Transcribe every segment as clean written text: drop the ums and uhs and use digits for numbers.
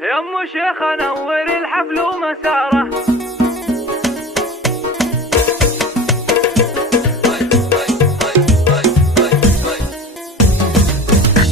يا ام شيخ نور الحفل ومساره.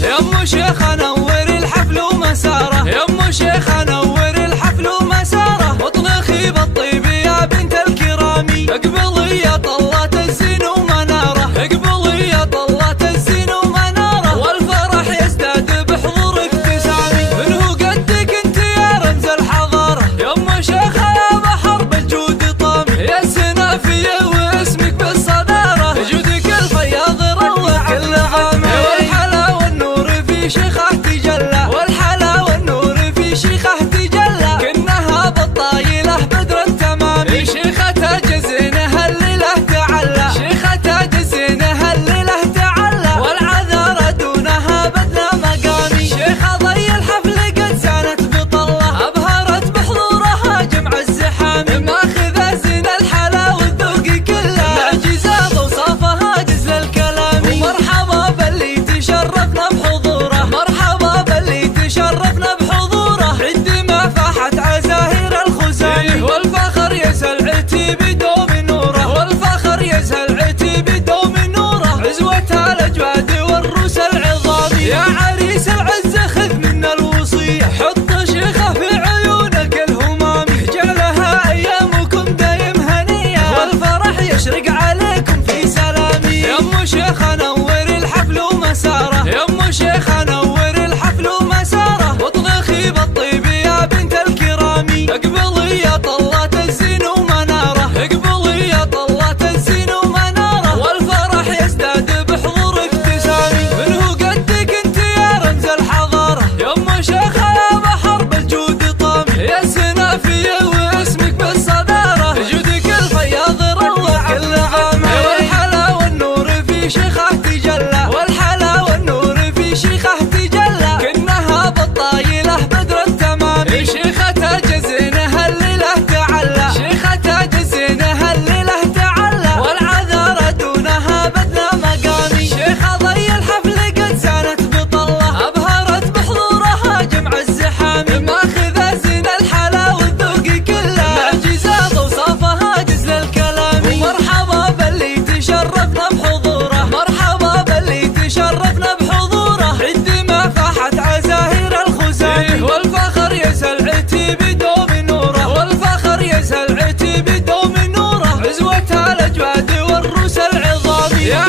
يا ام شيخ نور الحفل ومساره. يا ام شيخ نور الحفل ومساره. واطنخي بالطيب يا بنت الكرامي. اقبلي يا طلات الزين ومناره. اقبلي يا طلات الزين ومناره. والفرح يزداد بحضور ابتسامي. منه قدك انت يا رمز الحضاره. يا ام شيخ يا بحر بالجود طامي. يا سنافيه واسمك بالصداره. جودك الفياض روع كل عامي. والحلا والنور في شيخه تجلى. والحلا والنور في شيخه تجلى. كنها بالطايله بدر التمام. شيخه تاج زينها الليله تعلى. شيخه تاج زينها الليله تعلى. والعذارى دونها بدل مقامي. شيخه ضي الحفل قد زانت بطله. ابهرت بحضورها جمع الزحام. ماخذه زين الحلا والذوق كله. معجزه بوصافها جزل الكلام. ومرحبا باللي تشرفنا بحضوره. مرحبا باللي تشرفنا بحضوره. عندما فاحت عزاهير الخزامي. والفخر يسهل عتيب دوم نوره. والفخر يسهل عتيب دوم نوره. عزوتها الاجواد والروس العظامي. يا عريس العز خذ منا الوصيه. حط شيخه في عيونك الهمامي. جعلها ايامكم دايم هنيه. والفرح يشرق عليكم في سلامي. يا ام شيخ نور الحفل ومساره. يا ام شيخ نور الحفل ومساره. واطنخي بالطيب يا بنت الكرامي. اقبلي يا طلات الزين ومناره. اقبلي يا طلات الزين ومناره. والفرح يزداد بحضور ابتسامي. منه قدك انت يا رمز الحضاره. يا ام شيخ يا بحر بالجود طامي. يا سنافيه واسمك بالصداره. جودك الفياض روع كل عامي. والحلا والنور في شيخه تجلى. والحلا والنور في شيخه تجلى. كنها بالطايله بدر التمام. شيخه تاج زينها الليله تعلى. شيخه تاج زينها الليله تعلى. والعذارى دونها بدل مقامي. شيخه ضي الحفل قد زانت بطله. ابهرت بحضورها جمع الزحام. ماخذه زين الحلا والذوق كله. معجزه بوصافها جزل الكلام. ومرحبا باللي تشرفنا بحضوره. مرحبا باللي تشرفنا بحضوره. عندما فاحت عزاهير الخزامي. والفخر يسهل عتيب دوم نوره. والفخر يسهل عتيب دوم نوره. عزوتها الاجواد والروس العظامي. يا